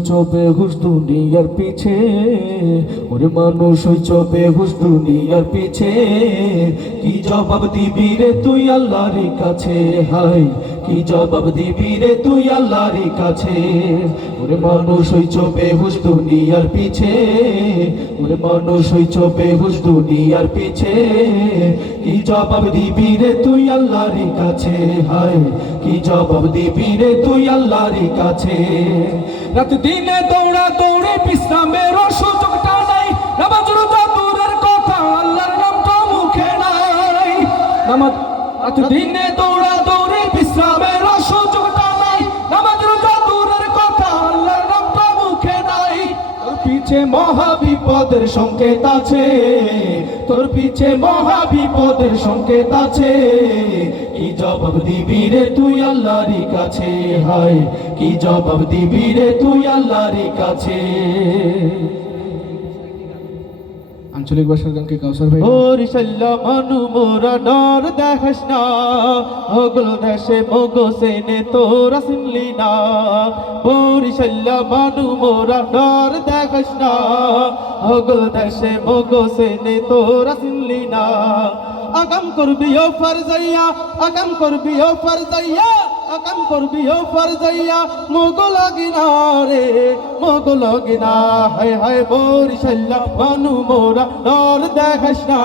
চপে হুস দুনিয়ার পিছে, ওরে মানুষ ওই চপে হুস দুনিয়ার পিছে। কি জবাব দিবি রে তুই আল্লাহর কাছে? হাই কি জবাব দিবি রে তুই আল্লাহর কাছে? ওরে মানুষ, ওই চপে হুস দুনিয়ার পিছে। ওরে মানুষ, ওই চপে হুস দুনিয়ার পিছে। কি জবাব দিবি রে তুই আল্লাহর কাছে? হাই কি জবাব দিবি রে তুই আল্লাহর কাছে? রাত দিনে দৌড়া দৌড়ে বিশ্রামের সুযোগটা নাই। নামাজ, রোজা, দূরের কথা আল্লাহর নামটা মুখে নাই। নামাজ, রাত দিনে দৌড়া দৌড়ে পিছে মহাবিপদের সংকেত আছে। তোর পিছে মহাবিপদের সংকেত আছে। কি জবাব দিবি রে তুই আল্লাহর কাছে? হয়, কি জবাব দিবি রে তুই আল্লাহর কাছে? আঞ্চলিক ভাষার গান কি কাউসার ভাই বরিশাল্লা মানু, মোরা ডর দেখাস না। ওগুল দেশে মগো সেনে তোরা শুনলি না। বরিশাল্লা মানু, মোরা ডর দেখাস না। ওগুল দেশে মগো সেনে তোরা শুনলি না। আগাম করবি ও ফারজাইয়া, আগাম করবি ও ফারজাইয়া। আগাম করবি ও ফারজাইয়া? মগো লাগিনা রে মগো লাগিনা হায় হায় বরিশাল্লা মানু মোরা ডর দেখাস না।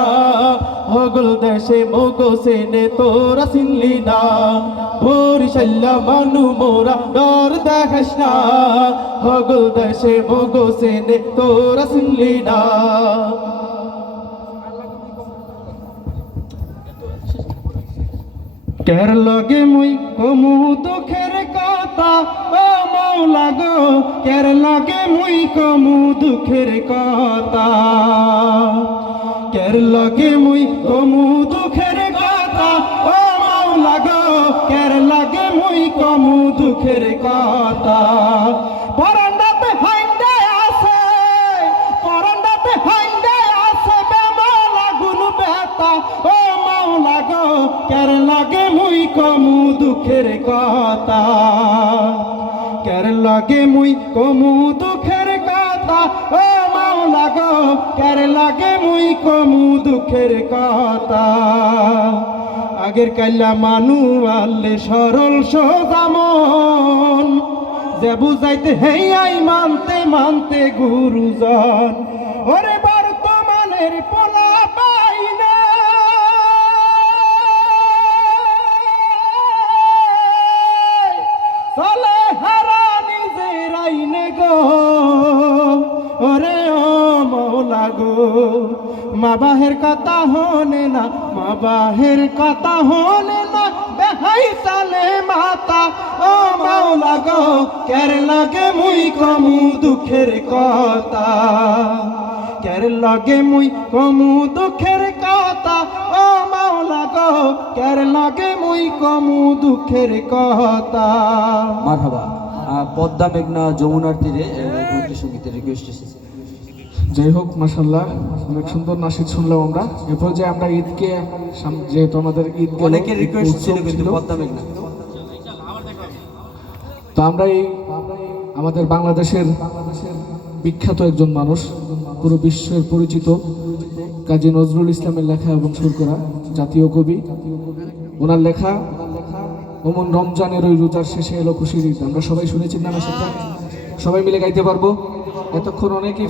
হগল দেশে মগো সেনে তোরা চিনলি না। বরিশাল্লা মানু মোরা ডর দেখাস না। হগল দেশে মগো সেনে তোরা চিনলি না। কের লগে মুই কমু দুঃখের কথা। ও মৌলা গো, কের লগে মুই কমু দুঃখের কথা? কের লগে মুই কমু দুঃখের কথা? ও মৌলা গো, কের লগে মুই কমু দুঃখের কথা? লাগে মুই কমু দুঃখের কথা। কের লগে মুই কমু দুঃখের কথা? ও মাওলা গো, কের লাগে মুই কমু দুঃখের কথা? আগের কাল্লা মানু আল্লে সরল সোজামন যে বুঝাইতে হেই আই মানতে মানতে গুরুজন। ওরে বর্তমানের পোলা পাই না গো মা বাহের কথা হনে না, মা বাহের কথা হনে না। বেহাই সালে মাতা, ও মাওলা গো, কের মুই কমু দুঃখের কথা? কের মুই কমু দুঃখের কথা? ও মাওলা গো, কের মুই কমু দুঃখের কথা? মারহাবা। পদ্মা মেঘনা যমুনার তীরে সঙ্গীতের রিকোয়েস্ট এসেছে। যাই হোক মাসাল্লাহ অনেক সুন্দর নাসিদ শুনলাম আমরা। এরপর যে আমরা ঈদকে যেহেতু আমাদের ঈদ অনেকের রিকোয়েস্ট ছিল কিন্তু তো আমরা এই আমাদের বাংলাদেশের বিখ্যাত একজন মানুষ পুরো বিশ্বের পরিচিত কাজী নজরুল ইসলামের লেখা এবং সুর করা জাতীয় কবি। ওনার লেখা ওমন রমজানের ওই রোজার শেষে এলো খুশির ঈদ। আমরা সবাই শুনেছি না সেটা। সবাই মিলে গাইতে পারব। এতক্ষণ অনেকেই